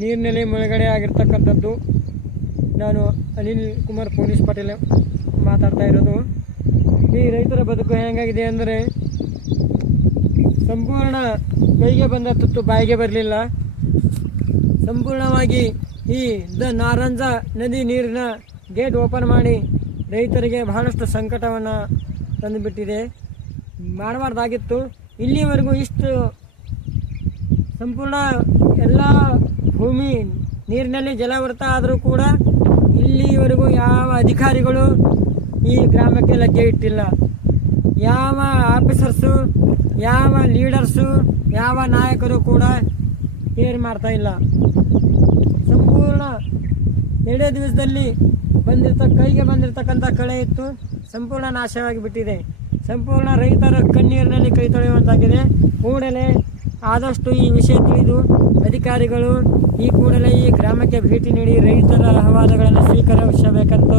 ನೀರಿನಲ್ಲಿ ಮುಳುಗಡೆ ಆಗಿರ್ತಕ್ಕಂಥದ್ದು. ನಾನು ಅನಿಲ್ ಕುಮಾರ್ ಪೊಲೀಸ್ ಪಾಟೀಲ್ ಮಾತಾಡ್ತಾ ಇರೋದು. ಈ ರೈತರ ಬದುಕು ಹೇಗಾಗಿದೆ ಅಂದರೆ, ಸಂಪೂರ್ಣ ಕೈಗೆ ಬಂದ ತುತ್ತು ಬಾಯಿಗೆ ಬರಲಿಲ್ಲ. ಸಂಪೂರ್ಣವಾಗಿ ಈ ನಾರಂಜ ನದಿ ನೀರಿನ ಗೇಟ್ ಓಪನ್ ಮಾಡಿ ರೈತರಿಗೆ ಬಹಳಷ್ಟು ಸಂಕಟವನ್ನು ತಂದುಬಿಟ್ಟಿದೆ. ಮಾಡಬಾರ್ದಾಗಿತ್ತು. ಇಲ್ಲಿವರೆಗೂ ಇಷ್ಟು ಸಂಪೂರ್ಣ ಎಲ್ಲ ಭೂಮಿ ನೀರಿನಲ್ಲಿ ಜಲವೃತ ಆದರೂ ಕೂಡ ಇಲ್ಲಿವರೆಗೂ ಯಾವ ಅಧಿಕಾರಿಗಳು ಈ ಗ್ರಾಮಕ್ಕೆ ಲಗ್ಗೆ ಇಟ್ಟಿಲ್ಲ. ಯಾವ ಆಫೀಸರ್ಸು, ಯಾವ ಲೀಡರ್ಸು, ಯಾವ ನಾಯಕರು ಕೂಡ ಕೇರ್ ಮಾಡ್ತಾ ಇಲ್ಲ. ಸಂಪೂರ್ಣ 2 ದಿವಸದಲ್ಲಿ ಕೈಗೆ ಬಂದಿರತಕ್ಕಂಥ ಕಳೆ ಇತ್ತು ಸಂಪೂರ್ಣ ನಾಶವಾಗಿ ಬಿಟ್ಟಿದೆ. ಸಂಪೂರ್ಣ ರೈತರ ಕಣ್ಣೀರಿನಲ್ಲಿ ಕೈ ತೊಳೆಯುವಂತಾಗಿದೆ. ಕೂಡಲೇ ಆದಷ್ಟು ಈ ವಿಷಯ ತಿಳಿದು ಅಧಿಕಾರಿಗಳು ಈ ಕೂಡಲೇ ಈ ಗ್ರಾಮಕ್ಕೆ ಭೇಟಿ ನೀಡಿ ರೈತರ ಅಹವಾಲುಗಳನ್ನು ಸ್ವೀಕರಿಸಬೇಕಂತ